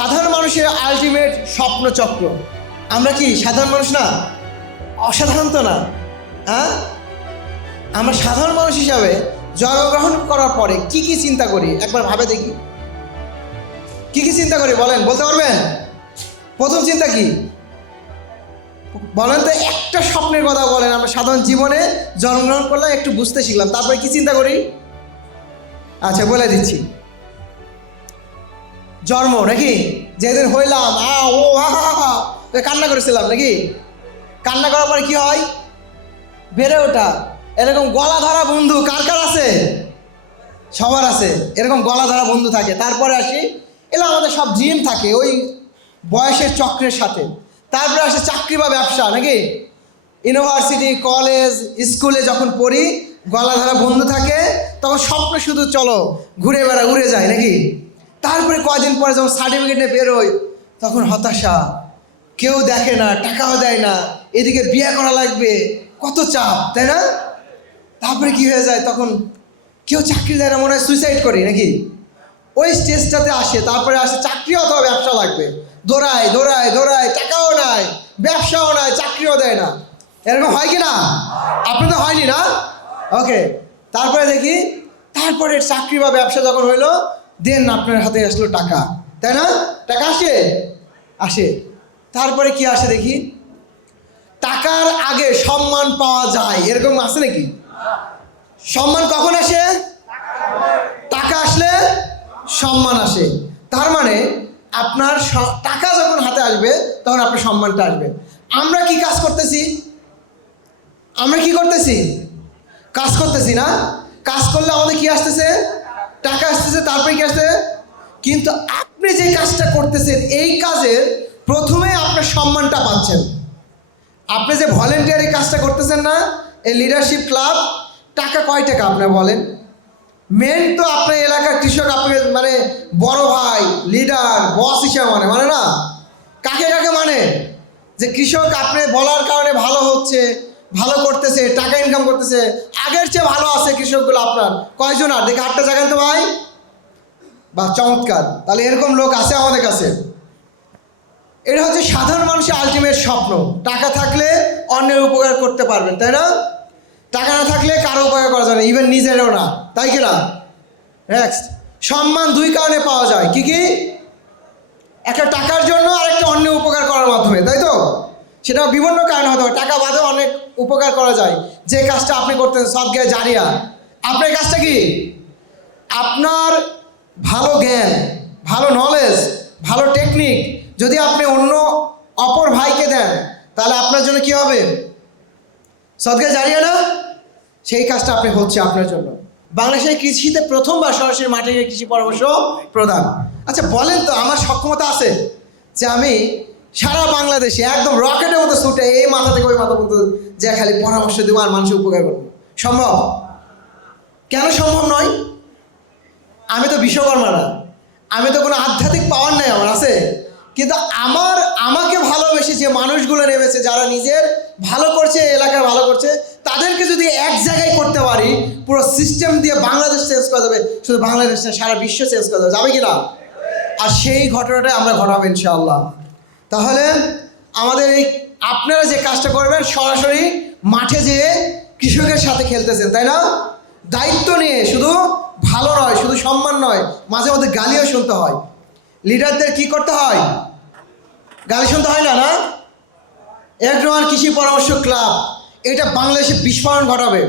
সাধারণ মানুষের আলটিমেট স্বপ্নচক্র। আমরা কি সাধারণ মানুষ না? অসাধারণ তো না? হ্যাঁ, আমরা সাধারণ মানুষ হিসাবে জন্মগ্রহণ করার পরে কি কি চিন্তা করি একবার ভাবে দেখি। কি কি চিন্তা করি বলেন, বলতে পারবেন? প্রথম চিন্তা কি বলেন তো? একটা স্বপ্নের কথা বলেন। আমরা সাধারণ জীবনে জন্মগ্রহণ করলাম, একটু বুঝতে শিখলাম, তারপরে কি চিন্তা করি? আচ্ছা বলে দিচ্ছি। জন্ম নাকি? যেদিন হইলাম কান্না করেছিলাম নাকি? কান্না করার পরে কি হয়? বেড়ে ওঠা। এরকম গলা ধরা বন্ধু কার কার আছে? সবার আছে। এরকম গলা ধরা বন্ধু থাকে। তারপরে আসি, এলা আমাদের সব ড্রিম থাকে ওই বয়সের চক্রের সাথে। তারপরে আসে চাকরি বা ব্যবসা নাকি? ইউনিভার্সিটি, কলেজ, স্কুলে যখন পড়ি গলা ধরা বন্ধু থাকে, তখন স্বপ্ন শুধু চলো ঘুরে বেড়া, উড়ে যায় নাকি? তারপরে কয়দিন পরে যখন সার্টিফিকেট নিয়ে বেরোয় তখন হতাশা, কেউ দেখে না, টাকাও দেয় না, এদিকে বিয়ে করা লাগবে, কত চাপ, তাই না? তারপরে কি হয়ে যায়, তখন কেউ চাকরি দেয় না, মনে হয় সুইসাইড করি নাকি? ওই স্টেজটাতে আসে। তারপরে আসে চাকরি অথবা ব্যবসা লাগবে, দৌড়ায় দৌড়ায় দৌড়ায়, টাকাও নাই, ব্যবসাও নাই, চাকরিও দেয় না। এরকম হয় কি না? আপনি তো হয়নি না? ওকে, তারপরে দেখি, তারপরে চাকরি বা ব্যবসা যখন হইলো, দেন আপনার হাতে আসলো টাকা, তাই না? টাকা আসে আসে তারপরে কি আসে দেখি? টাকার আগে সম্মান পাওয়া যায়, এরকম আছে নাকি? সম্মান কখন আসে? টাকা আসলে সম্মান আসে। তার মানে আপনার টাকা যখন হাতে আসবে তখন আপনার সম্মানটা আসবে। আমরা কি কাজ করতেছি? আমরা কি করতেছি? কাজ করতেছি না? কাজ করলে আমাদের কি আসতেছে? টাকা আসতেছে। তারপরে কি আসছে? কিন্তু আপনি যে কাজটা করতেছেন এই কাজের প্রথমে আপনার সম্মানটা পাচ্ছেন। আপনি যে ভলেন্টিয়ারি কাজটা করতেছেন না, এই লিডারশিপ ক্লাব, টাকা কয় টাকা আপনার বলেন? মেন তো আপনার এলাকার কৃষক আপনাকে মানে বড় ভাই, লিডার, বস হিসেবে মানে না? কাকে কাকে মানে? যে কৃষক আপনি বলার কারণে ভালো হচ্ছে, ভালো করতেছে, টাকা ইনকাম করতেছে, আগের চেয়ে ভালো আছে কৃষকগুলো আপনার। কয়জন? আর দেখে হাতটা জাগান তো ভাই। বা চমৎকার, তাহলে এরকম লোক আছে আমাদের কাছে। এটা হচ্ছে সাধারণ মানুষের আলটিমেট স্বপ্ন। টাকা থাকলে অন্যের উপকার করতে পারবেন, তাই না? টাকা না থাকলে কারো উপকার করা যায় না, ইভেন নিজেরও না, তাই কি না? নেক্সট, সম্মান দুই কারণে পাওয়া যায়। কি কি? একটা টাকার জন্য আর একটা অন্যের উপকার করার মাধ্যমে, তাই তো? সেটা বিভিন্ন কারণে হতে পারে। টাকা বাদেও অনেক উপকার করা যায়। যে কাজটা আপনি করতেন সদকায়ে জারিয়া, আপনার কাজটা কি? আপনার ভালো জ্ঞান, ভালো নলেজ, ভালো টেকনিক যদি আপনি অন্য অপর ভাইকে দেন, তাহলে আপনার জন্য কি হবে? সদকায়ে জারিয়া না? সেই কাজটা আপনি হচ্ছে আপনার জন্য। বাংলাদেশের কৃষিতে প্রথমবার সরাসরি মাঠে গিয়ে কৃষি পরামর্শ প্রদান। আচ্ছা বলেন তো, আমার সক্ষমতা আছে যে আমি সারা বাংলাদেশে একদম রকেটের মতো ছুটে এই মাথা থেকে ওই মাথা পর্যন্ত যে খালি পরামর্শ দেবো আর মানুষের উপকার করবো? সম্ভব? কেন সম্ভব নয়? আমি তো বিশ্বকর্মা না, আমি তো কোনো আধ্যাত্মিক পাওয়ার নাই আমার, আছে? কিন্তু আমাকে ভালোবেসে যে মানুষগুলো নেমেছে, যারা নিজের ভালো করছে, এলাকার ভালো করছে, তাদেরকে যদি এক জায়গায় করতে পারি, পুরো সিস্টেম দিয়ে বাংলাদেশ চেঞ্জ করা যাবে। শুধু বাংলাদেশ না, সারা বিশ্ব চেঞ্জ করা যাবে কি না? আর সেই ঘটনাটা আমরা ঘটাবো ইনশাআল্লাহ। তাহলে আমাদের এই আপনারা যে কাজটা করবেন, সরাসরি মাঠে যেয়ে কৃষকের সাথে খেলতেছেন, তাই না? দায়িত্ব নিয়ে, শুধু ভালো নয়, শুধু সম্মান নয়, মাঝে মধ্যে গালিও শুনতে হয়। লিডারদের কি করতে হয়? গালি শুনতে হয় না? না? এক নম্বর কৃষি পরামর্শ ক্লাব, এটা বাংলাদেশে বিস্ফোরণ ঘটাবে।